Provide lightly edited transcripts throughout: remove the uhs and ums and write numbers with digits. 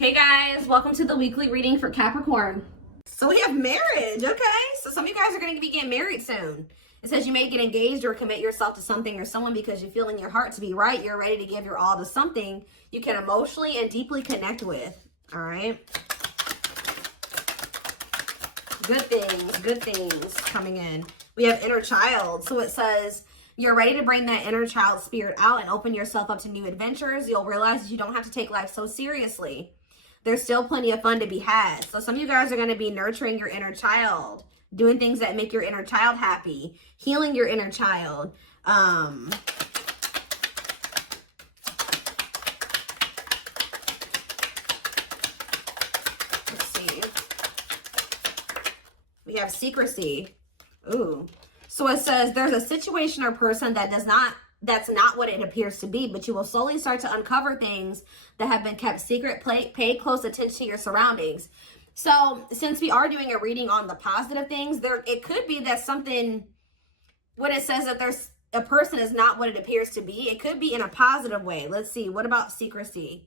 Hey guys, welcome to the weekly reading for Capricorn. So we have marriage, okay? So some of you guys are going to be getting married soon. It says you may get engaged or commit yourself to something or someone because you feel in your heart to be right. You're ready to give your all to something you can emotionally and deeply connect with, all right? Good things coming in. We have inner child. So it says you're ready to bring that inner child spirit out and open yourself up to new adventures. You'll realize that you don't have to take life so seriously. There's still plenty of fun to be had. So some of you guys are going to be nurturing your inner child, doing things that make your inner child happy, healing your inner child. Let's see. We have secrecy. Ooh. So it says there's a situation or person that's not what it appears to be, but you will slowly start to uncover things that have been kept secret. Pay close attention to your surroundings. So since we are doing a reading on the positive things, it could be that something, when it says that there's a person is not what it appears to be, it could be in a positive way. Let's see. What about secrecy?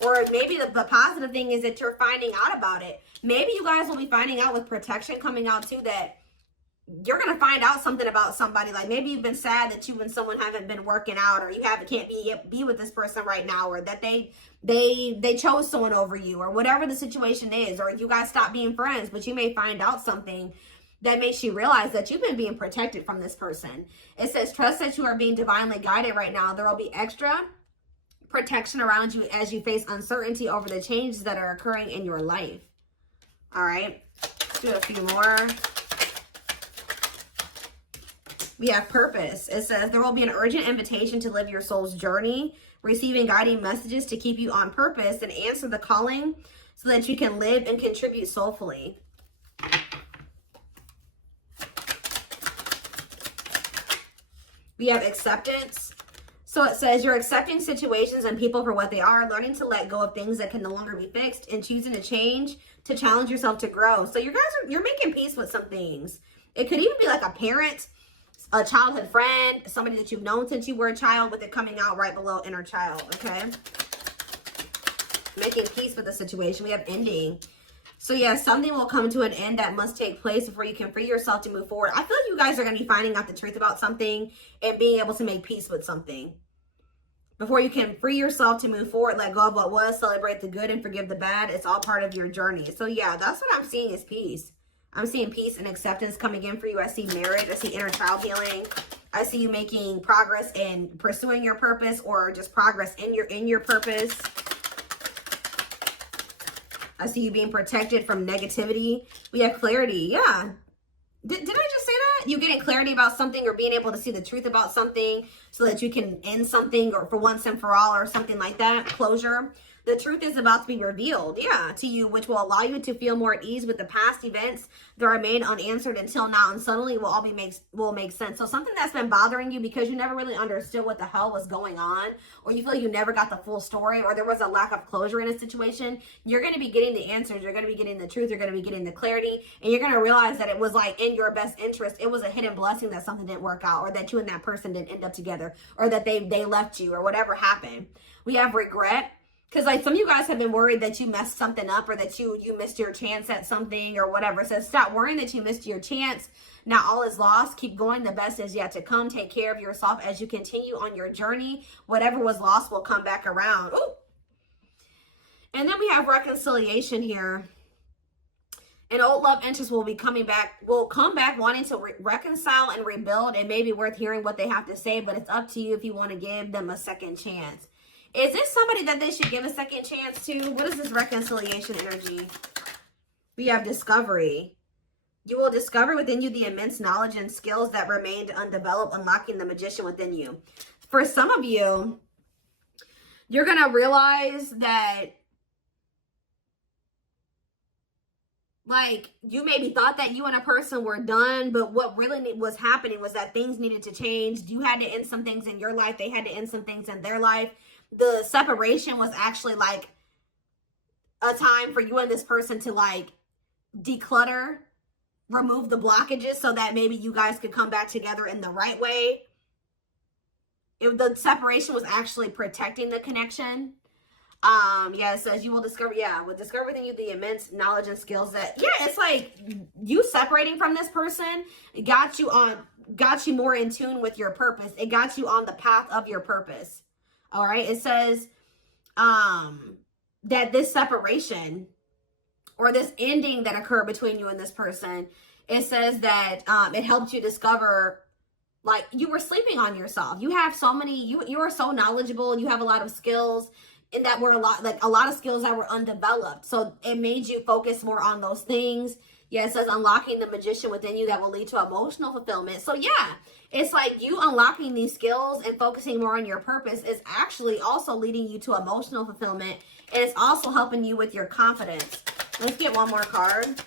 Or maybe the positive thing is that you're finding out about it. Maybe you guys will be finding out with protection coming out too, that you're going to find out something about somebody. Like maybe you've been sad that you and someone haven't been working out, or you can't be with this person right now, or that they chose someone over you, or whatever the situation is, or you guys stopped being friends, but you may find out something that makes you realize that you've been being protected from this person. It says, trust that you are being divinely guided right now. There will be extra protection around you as you face uncertainty over the changes that are occurring in your life. All right, let's do a few more. We have purpose. It says there will be an urgent invitation to live your soul's journey, receiving guiding messages to keep you on purpose and answer the calling so that you can live and contribute soulfully. We have acceptance. So it says you're accepting situations and people for what they are, learning to let go of things that can no longer be fixed, and choosing to change to challenge yourself to grow. So you're making peace with some things. It could even be like a parent, a childhood friend, somebody that you've known since you were a child, with it coming out right below inner child, okay? Making peace with the situation. We have ending. So yeah, something will come to an end that must take place before you can free yourself to move forward. I feel like you guys are going to be finding out the truth about something and being able to make peace with something. Before you can free yourself to move forward, let go of what was, celebrate the good, and forgive the bad. It's all part of your journey. So yeah, that's what I'm seeing is peace. I'm seeing peace and acceptance coming in for you. I see marriage. I see inner child healing. I see you making progress in pursuing your purpose, or just progress in your purpose. I see you being protected from negativity. We have clarity. Yeah. Did I just say that? You getting clarity about something, or being able to see the truth about something so that you can end something, or for once and for all, or something like that. Closure. The truth is about to be revealed, yeah, to you, which will allow you to feel more at ease with the past events that remain unanswered until now, and suddenly will make sense. So something that's been bothering you because you never really understood what the hell was going on, or you feel like you never got the full story, or there was a lack of closure in a situation, you're going to be getting the answers, you're going to be getting the truth, you're going to be getting the clarity, and you're going to realize that it was like in your best interest. It was a hidden blessing that something didn't work out, or that you and that person didn't end up together, or that they left you, or whatever happened. We have regret. Because like some of you guys have been worried that you messed something up, or that you missed your chance at something or whatever. So stop worrying that you missed your chance. Now all is lost. Keep going. The best is yet to come. Take care of yourself as you continue on your journey. Whatever was lost will come back around. Ooh. And then we have reconciliation here. An old love interest will come back wanting to reconcile and rebuild. It may be worth hearing what they have to say, but it's up to you if you want to give them a second chance. Is this somebody that they should give a second chance to? What is this reconciliation energy? We have discovery. You will discover within you the immense knowledge and skills that remained undeveloped, unlocking the magician within you. For some of you, you're going to realize that, like, you maybe thought that you and a person were done, but what really was happening was that things needed to change. You had to end some things in your life. They had to end some things in their life. The separation was actually like a time for you and this person to like declutter, remove the blockages so that maybe you guys could come back together in the right way. The separation was actually protecting the connection. Yeah, it says you will discover, yeah, will discover within you the immense knowledge and skills that, yeah, it's like you separating from this person got you more in tune with your purpose. It got you on the path of your purpose. All right. It says, that this separation or this ending that occurred between you and this person, it says that, it helped you discover, like, you were sleeping on yourself. You have so many, you are so knowledgeable and you have a lot of skills, and that were a lot of skills that were undeveloped. So it made you focus more on those things. Yeah, it says unlocking the magician within you that will lead to emotional fulfillment. So yeah, it's like you unlocking these skills and focusing more on your purpose is actually also leading you to emotional fulfillment. And it's also helping you with your confidence. Let's get one more card.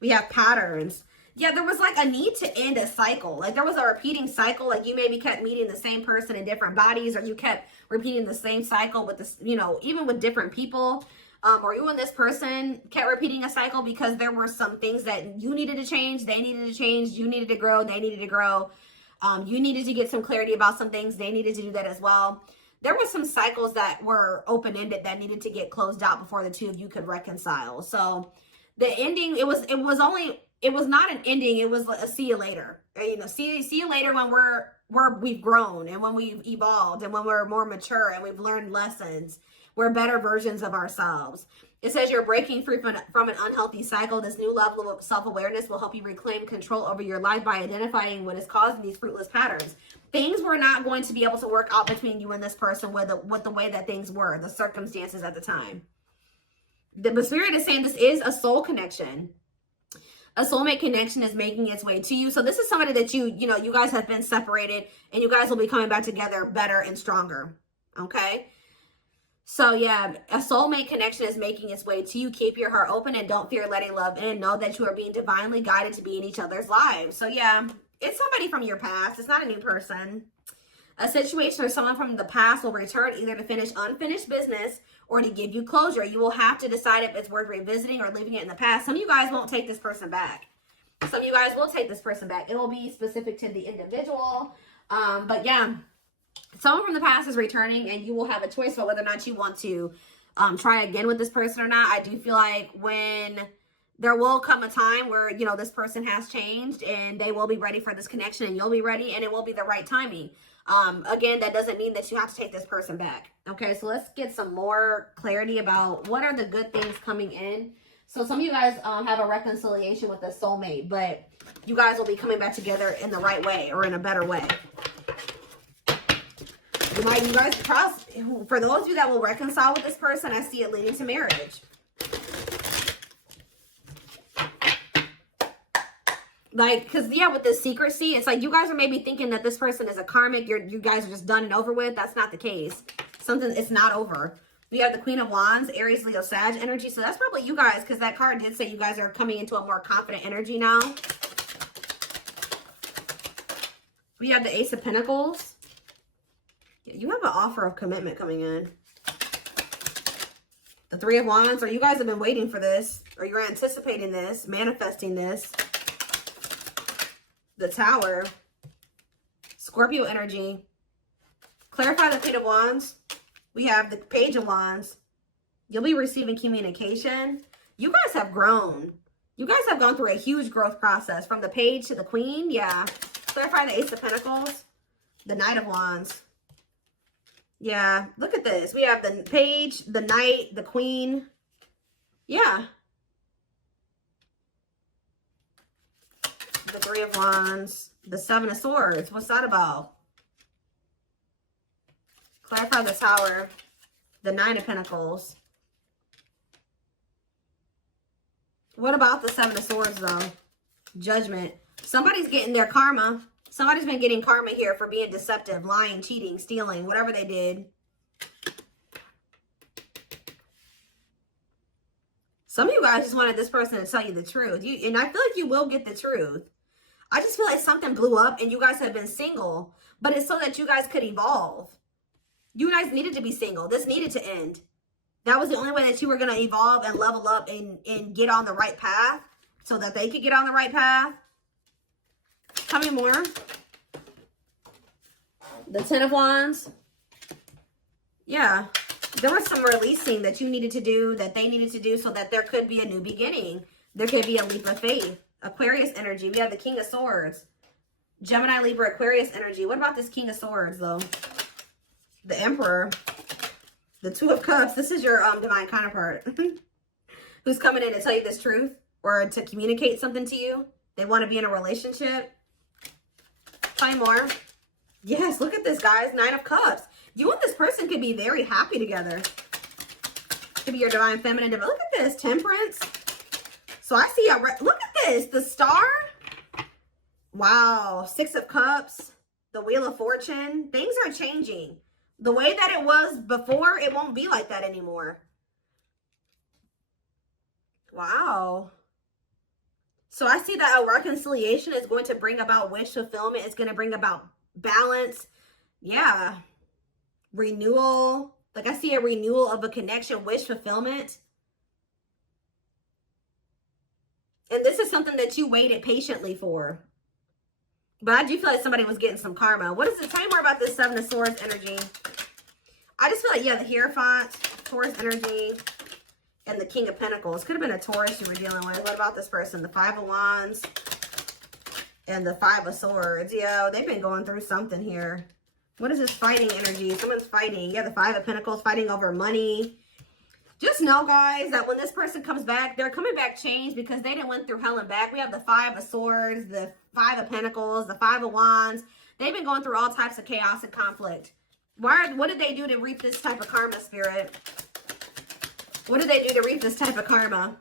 We have patterns. Yeah, there was like a need to end a cycle. Like there was a repeating cycle. Like you maybe kept meeting the same person in different bodies, or you kept repeating the same cycle with this, you know, even with different people. Or you and this person kept repeating a cycle because there were some things that you needed to change, they needed to change, you needed to grow, they needed to grow. You needed to get some clarity about some things, they needed to do that as well. There were some cycles that were open-ended that needed to get closed out before the two of you could reconcile. So the ending, it was not an ending. It was a see you later. You know, see you later when we've grown and when we've evolved and when we're more mature and we've learned lessons. We're better versions of ourselves. It says you're breaking free from an unhealthy cycle. This new level of self-awareness will help you reclaim control over your life by identifying what is causing these fruitless patterns. Things were not going to be able to work out between you and this person with the way that things were, the circumstances at the time. The spirit is saying this is a soul connection. A soulmate connection is making its way to you. So this is somebody that you guys have been separated and you guys will be coming back together better and stronger. Okay. So yeah, a soulmate connection is making its way to you. Keep your heart open and don't fear letting love in. Know that you are being divinely guided to be in each other's lives. So yeah, it's somebody from your past. It's not a new person. A situation where someone from the past will return either to finish unfinished business or to give you closure. You will have to decide if it's worth revisiting or leaving it in the past. Some of you guys won't take this person back. Some of you guys will take this person back. It will be specific to the individual. But yeah, someone from the past is returning and you will have a choice about whether or not you want to try again with this person or not. I do feel like when there will come a time where, you know, this person has changed and they will be ready for this connection and you'll be ready and it will be the right timing. Again, that doesn't mean that you have to take this person back. Okay, so let's get some more clarity about what are the good things coming in. So some of you guys have a reconciliation with a soulmate, but you guys will be coming back together in the right way or in a better way. You guys trust, for those of you that will reconcile with this person, I see it leading to marriage. Like, because yeah, with the secrecy, it's like you guys are maybe thinking that this person is a karmic. You guys are just done and over with. That's not the case. It's not over. We have the Queen of Wands, Aries, Leo, Sag energy. So that's probably you guys, because that card did say you guys are coming into a more confident energy now. We have the Ace of Pentacles. Yeah, you have an offer of commitment coming in. The Three of Wands, or you guys have been waiting for this, or you're anticipating this, manifesting this. The Tower, Scorpio energy. Clarify the Queen of Wands. We have the Page of Wands. You'll be receiving communication. You guys have grown. You guys have gone through a huge growth process from the Page to the Queen. Yeah. Clarify the Ace of Pentacles. The Knight of Wands. Yeah. Look at this. We have the Page, the Knight, the Queen. Yeah. The Three of Wands, the Seven of Swords. What's that about? Clarify the Tower, the Nine of Pentacles. What about the Seven of Swords, though? Judgment. Somebody's getting their karma. Somebody's been getting karma here for being deceptive, lying, cheating, stealing, whatever they did. Some of you guys just wanted this person to tell you the truth. And I feel like you will get the truth. I just feel like something blew up and you guys have been single, but it's so that you guys could evolve. You guys needed to be single. This needed to end. That was the only way that you were going to evolve and level up and get on the right path so that they could get on the right path. Tell me more. The Ten of Wands. Yeah. There was some releasing that you needed to do, that they needed to do, so that there could be a new beginning. There could be a leap of faith. Aquarius energy. We have the King of Swords. Gemini, Libra, Aquarius energy. What about this King of Swords, though? The Emperor. The Two of Cups. This is your divine counterpart. Who's coming in to tell you this truth. Or to communicate something to you. They want to be in a relationship. Tell me more. Yes, look at this, guys. Nine of Cups. You and this person could be very happy together. Could be your divine feminine. Look at this. Temperance. So I see look at this. The Star. Wow. Six of Cups. The Wheel of Fortune. Things are changing. The way that it was before, it won't be like that anymore. Wow. So I see that a reconciliation is going to bring about wish fulfillment. It's going to bring about balance. Yeah. Renewal. Like I see a renewal of a connection, wish fulfillment. And this is something that you waited patiently for. But I do feel like somebody was getting some karma. What is it? Tell me more about this Seven of Swords energy. I just feel like, yeah, the Hierophant, Taurus energy, and the King of Pentacles. Could have been a Taurus you were dealing with. What about this person? The Five of Wands and the Five of Swords. Yeah, they've been going through something here. What is this fighting energy? Someone's fighting. Yeah, the Five of Pentacles, fighting over money. Just know, guys, that when this person comes back, they're coming back changed because they didn't went through hell and back. We have the Five of Swords, the Five of Pentacles, the Five of Wands. They've been going through all types of chaos and conflict. What did they do to reap this type of karma, Spirit? What did they do to reap this type of karma?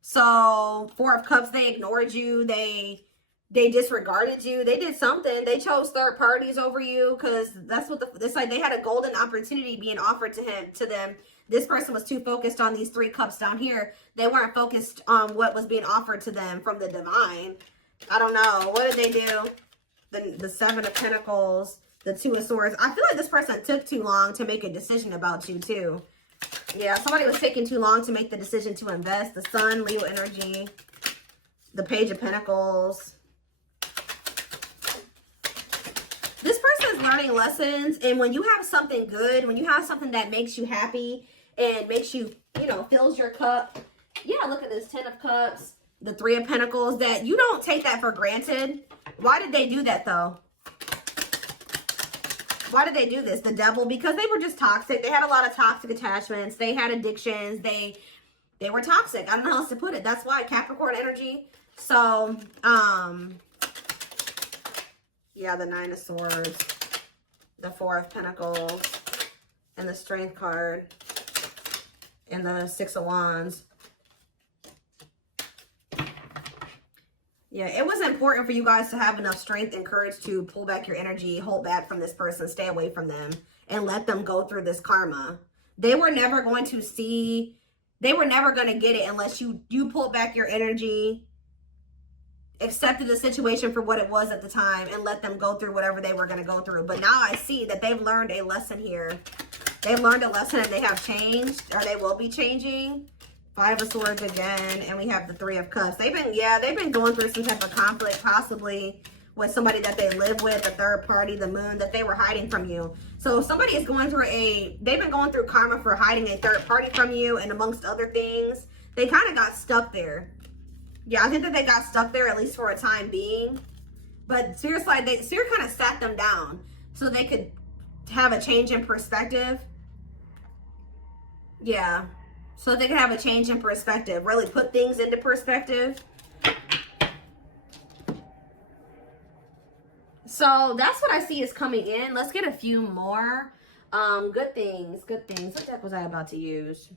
So, Four of Cups, they ignored you. They disregarded you. They did something. They chose third parties over you because that's what it's like. They had a golden opportunity being offered to them. This person was too focused on these Three Cups down here. They weren't focused on what was being offered to them from the divine. I don't know. What did they do? The Seven of Pentacles, the Two of Swords. I feel like this person took too long to make a decision about you too. Yeah, somebody was taking too long to make the decision to invest. The Sun, Leo energy, the Page of Pentacles. This person is learning lessons, and when you have something good, when you have something that makes you happy and makes you, fills your cup. Yeah, look at this 10 of Cups, the Three of Pentacles, that you don't take that for granted. Why did they do that though? Why did they do this? The Devil, because they were just toxic. They had a lot of toxic attachments. They had addictions. They were toxic. I don't know how else to put it. That's why Capricorn energy. So, yeah, the Nine of Swords, the Four of Pentacles, and the Strength card, and the Six of Wands. Yeah, it was important for you guys to have enough strength and courage to pull back your energy, hold back from this person, stay away from them, and let them go through this karma. They were never going to get it unless you pulled back your energy, accepted the situation for what it was at the time, and let them go through whatever they were going to go through. But now I see that they've learned a lesson here. They've learned a lesson and they have changed, or they will be changing. Five of Swords again, and we have the Three of Cups. They've been going through some type of conflict, possibly with somebody that they live with, a third party, the Moon, that they were hiding from you. So somebody is going through they've been going through karma for hiding a third party from you, and amongst other things, they kind of got stuck there. Yeah, I think that they got stuck there, at least for a time being. But seriously, Spirit kind of sat them down so they could have a change in perspective. Yeah. So they can have a change in perspective, really put things into perspective. So that's what I see is coming in. Let's get a few more. Good things, good things. What deck was I about to use?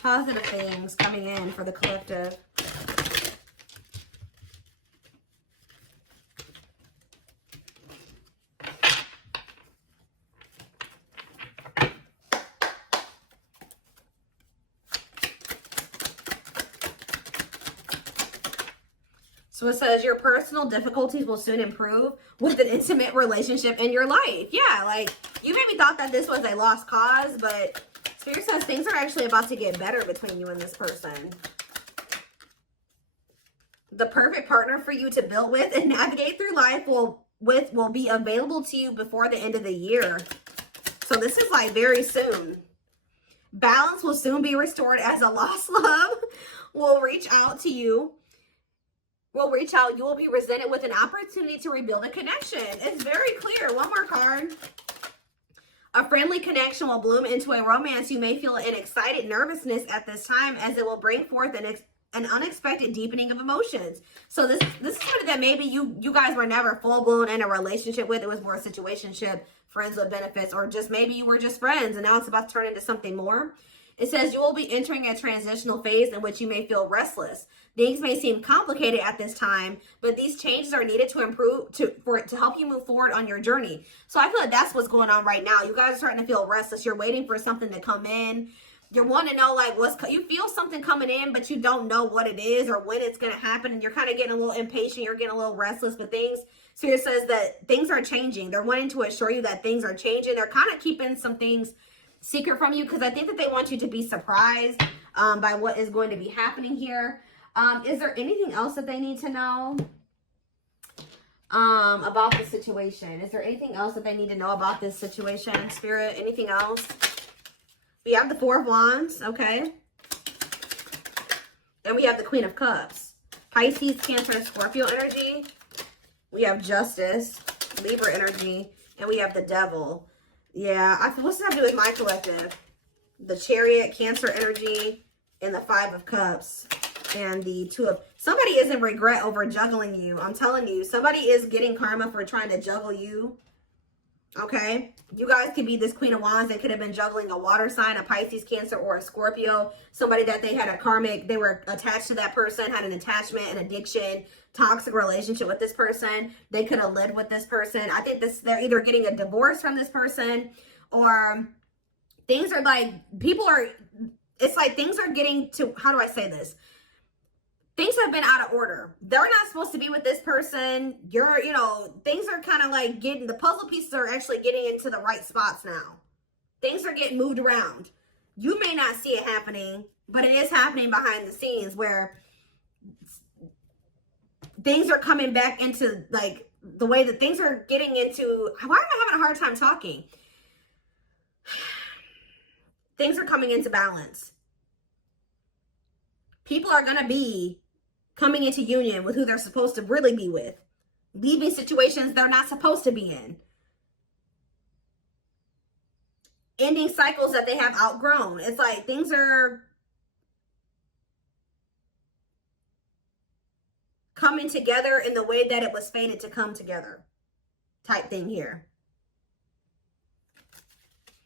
Positive things coming in for the collective. So it says your personal difficulties will soon improve with an intimate relationship in your life. Yeah, like you maybe thought that this was a lost cause, but Spirit says things are actually about to get better between you and this person. The perfect partner for you to build with and navigate through life will be available to you before the end of the year. So this is like very soon. Balance will soon be restored as a lost love will reach out to you. You will be presented with an opportunity to rebuild a connection. It's very clear. One more card. A friendly connection will bloom into a romance. You may feel an excited nervousness at this time as it will bring forth an unexpected deepening of emotions. So this is somebody that maybe you guys were never full-blown in a relationship with. It was more a situationship, friends with benefits, or just maybe you were just friends and now it's about to turn into something more. It says you will be entering a transitional phase in which you may feel restless. Things may seem complicated at this time, but these changes are needed to improve to help you move forward on your journey. So I feel like that's what's going on right now. You guys are starting to feel restless. You're waiting for something to come in. You want to know like you feel something coming in, but you don't know what it is or when it's going to happen. And you're kind of getting a little impatient. You're getting a little restless, but Spirit says that things are changing. They're wanting to assure you that things are changing. They're kind of keeping some things secret from you because I think that they want you to be surprised by what is going to be happening here. Is there anything else that they need to know about the situation? Is there anything else that they need to know about this situation, Spirit? Anything else? We have the Four of Wands, okay? And we have the Queen of Cups. Pisces, Cancer, Scorpio energy. We have Justice, Libra energy, and we have the Devil. Yeah, what's that have to do with my collective? The Chariot, Cancer energy, and the Five of Cups, and the Two of... Somebody is in regret over juggling you. I'm telling you, somebody is getting karma for trying to juggle you. Okay? You guys could be this Queen of Wands. They could have been juggling a water sign, a Pisces, Cancer, or a Scorpio. Somebody that they had a karmic, they were attached to that person, had an attachment, an addiction, toxic relationship with this person. They could have lived with this person. I think they're either getting a divorce from this person, or things are like, it's like things are getting to, how do I say this? Things have been out of order. They're not supposed to be with this person. Things are kind of like the puzzle pieces are actually getting into the right spots now. Things are getting moved around. You may not see it happening, but it is happening behind the scenes where things are coming back into like the way that things are getting into. Why am I having a hard time talking? Things are coming into balance. People are going to be coming into union with who they're supposed to really be with. Leaving situations they're not supposed to be in. Ending cycles that they have outgrown. It's like things are coming together in the way that it was fated to come together. Type thing here.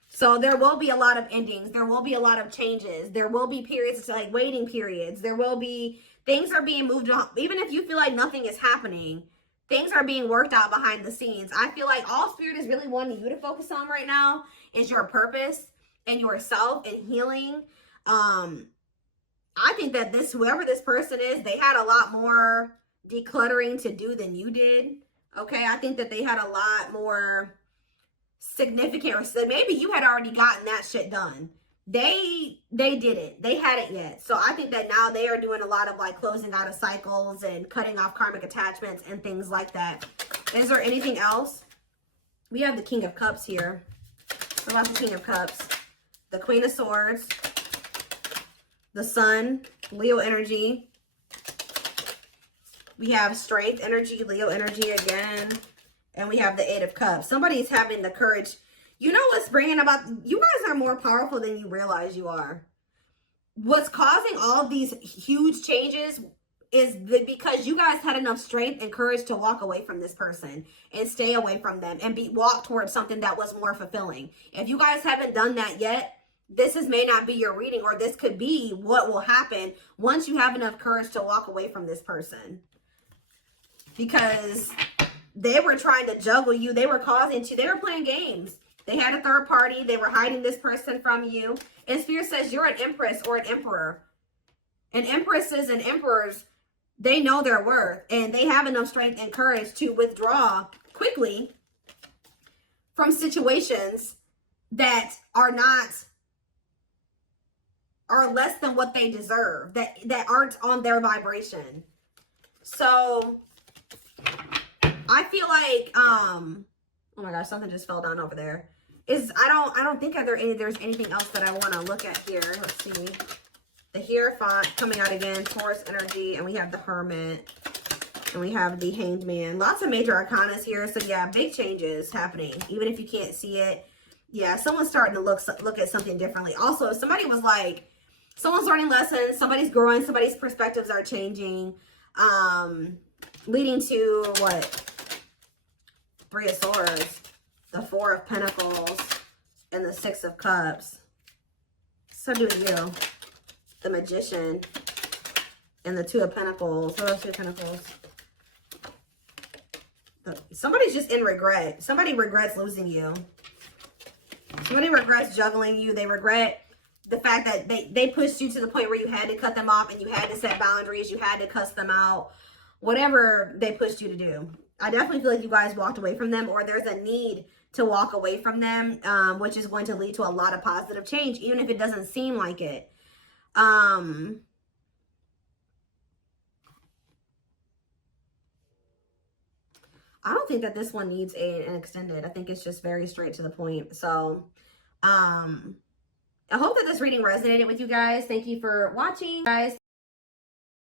So there will be a lot of endings. There will be a lot of changes. There will be periods, like waiting periods. There will be, things are being moved on. Even if you feel like nothing is happening, things are being worked out behind the scenes. I feel like all Spirit is really wanting you to focus on right now is your purpose and yourself and healing. I think that whoever this person is, they had a lot more decluttering to do than you did. Okay, I think that they had a lot more significant, maybe you had already gotten that shit done. They didn't. They hadn't yet. So I think that now they are doing a lot of like closing out of cycles and cutting off karmic attachments and things like that. Is there anything else? We have the King of Cups here. What about the King of Cups? The Queen of Swords. The Sun, Leo energy. We have Strength energy, Leo energy again. And we have the Eight of Cups. Somebody's having the courage. You know what's bringing about, you guys are more powerful than you realize you are. What's causing all of these huge changes is because you guys had enough strength and courage to walk away from this person and stay away from them and walk towards something that was more fulfilling. If you guys haven't done that yet, this may not be your reading, or this could be what will happen once you have enough courage to walk away from this person. Because they were trying to juggle you. They were playing games. They had a third party. They were hiding this person from you. And Spirit says you're an empress or an emperor. And empresses and emperors, They know their worth, and they have enough strength and courage to withdraw quickly from situations that are less than what they deserve, that aren't on their vibration. So I feel like, oh my gosh, something just fell down over there. I don't think there's anything else that I want to look at here. Let's see. The Hierophant coming out again, Taurus energy, and we have the Hermit, and we have the Hanged Man. Lots of major arcanas here. So yeah, big changes happening, even if you can't see it. Yeah, someone's starting to look at something differently. Also, if somebody was like, someone's learning lessons, somebody's growing, somebody's perspectives are changing, leading to what? 3 of Swords, the 4 of Pentacles, and the 6 of Cups. So do you. The Magician, and the 2 of Pentacles. What else? 2 of Pentacles. Somebody's just in regret. Somebody regrets losing you. Somebody regrets juggling you. They regret the fact that they pushed you to the point where you had to cut them off and you had to set boundaries. You had to cuss them out. Whatever they pushed you to do. I definitely feel like you guys walked away from them, or there's a need to walk away from them, which is going to lead to a lot of positive change, even if it doesn't seem like it. I don't think that this one needs an extended. I think it's just very straight to the point. So, I hope that this reading resonated with you guys. Thank you for watching, guys.